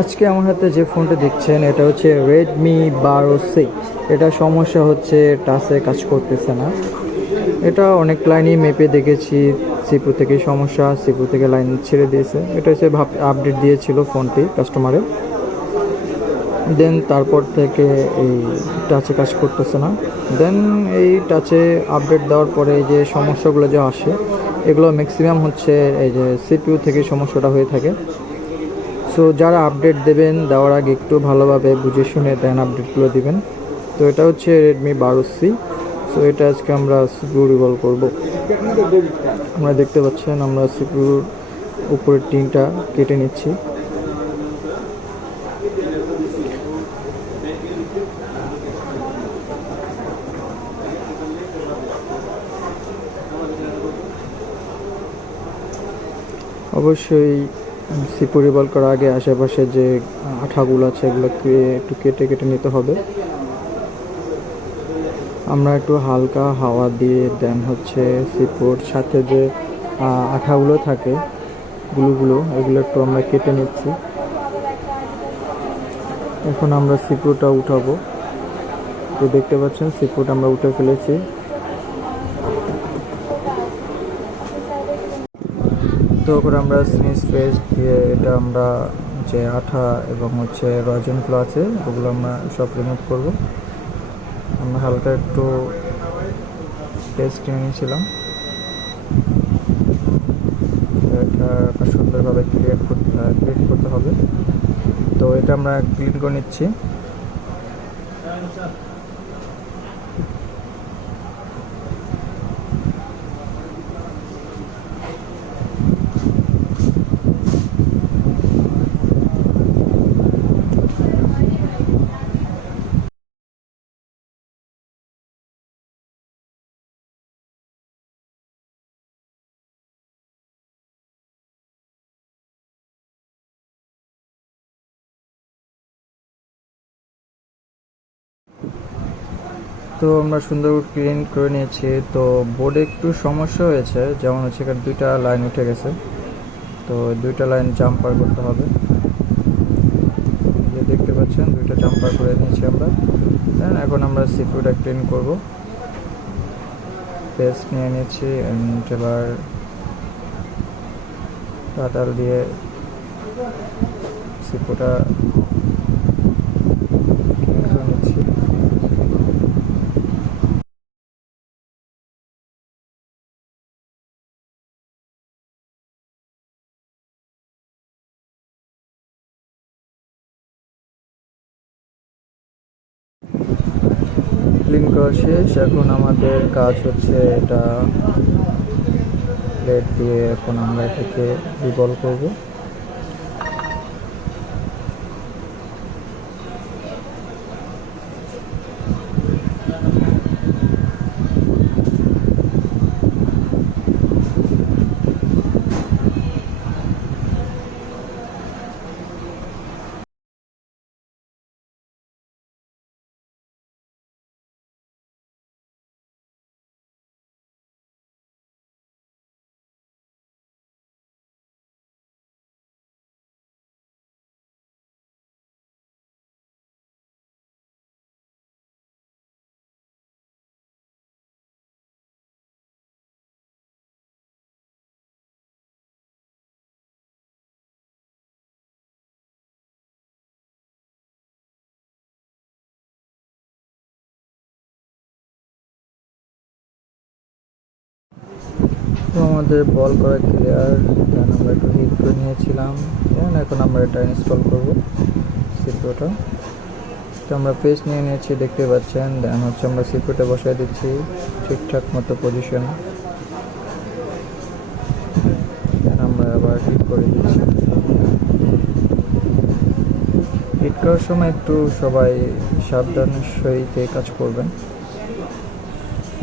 আজকে আমার হাতে যে ফোনটা দেখছেন এটা হচ্ছে রেডমি 12C। এটা সমস্যা হচ্ছে টাচে কাজ করতেছে না। এটা অনেক লাইনই মেপে দেখেছি, সিপু থেকে সমস্যা, সিপু থেকে লাইন ছেড়ে দিয়েছে। এটা হচ্ছে আপডেট দিয়েছিল ফোনটি কাস্টমারে, দেন তারপর থেকে এই টাচে কাজ করতেছে না। দেন এই টাচে আপডেট দেওয়ার পরে এই যে সমস্যাগুলো যে আসে এগুলো ম্যাক্সিমাম হচ্ছে এই যে সিপিইউ থেকে সমস্যাটা হয়ে থাকে। সো যারা আপডেট দেবেন দেওয়ার আগে একটু ভালোভাবে বুঝে শুনে দেন আপডেটগুলো দিবেন। তো এটা হচ্ছে রেডমি 12C। সো এটা আজকে আমরা সিপিইউ রিভলভ করব। আমরা দেখতে পাচ্ছেন আমরা সিপিইউর উপরের টিনটা কেটে নিচ্ছি। অবশ্যই সিপিইউ রিভলভ করার আগে আশেপাশে যে আঠাগুলো আছে এগুলোকে একটু কেটে কেটে নিতে হবে। আমরা একটু হালকা হাওয়া দিয়ে দেন হচ্ছে সিপিইউর সাথে যে আঠাগুলো থাকে গ্লুগুলো এগুলো একটু আমরা কেটে নিচ্ছি। এখন আমরা সিপিইউটা উঠাবো। তো দেখতে পাচ্ছেন সিপিইউটা আমরা উঠে ফেলেছি। তো করে আমরা স্নিচ পেস্ট দিয়ে এটা আমরা যে আঠা এবং হচ্ছে রজনগুলো আছে ওগুলো আমরা সব রিমুভ করব। আমরা হালকা একটু পেস্ট কিনে নিয়েছিলাম, এটা সুন্দরভাবে ক্লিন করতে হবে। তো এটা আমরা ক্লিন করে নিচ্ছি। তো আমরা সুন্দর ক্লিন করে নিয়েছি। তো বোর্ডে একটু সমস্যা হয়েছে, যেমন হচ্ছে এখানে দুইটা লাইন উঠে গেছে। তো দুইটা লাইন জাম্পার করতে হবে। যে দেখতে পাচ্ছেন দুইটা জাম্পার করে নিয়েছি আমরা। দেন এখন আমরা সিপিইউটা ক্লিন করব। পেস্ট নিয়ে নিয়েছি, এবার তাতাল দিয়ে সিপিইউটা ক্লিন করে নিচ্ছি। ক্লিন করা শেষ। এখন আমাদের কাজ হচ্ছে এটা প্লেট দিয়ে এখন আমরা এটাকে রিভলভ করব। তো আমাদের বল করা ক্লিয়ার। দেন আমরা একটু হিট করে নিয়েছিলাম। দেন এখন আমরা এটা ইনস্টল করব সিপিইউটা। তো আমরা পেস্ট নিয়ে নিয়েছি দেখতে পাচ্ছেন। দেন হচ্ছে আমরা সিপিইউটা বসাই দিচ্ছি ঠিকঠাক মতো পজিশন। দেন আমরা আবার হিট করে দিচ্ছি। হিট করার সময় একটু সবাই সাবধানের সহিত কাজ করবেন।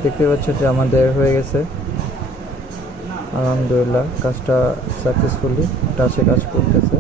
দেখতে পাচ্ছেন যে আমাদের হয়ে গেছে আলহামদুলিল্লাহ, কাজটা সাকসেসফুলি টাচে কাজ করতেছে।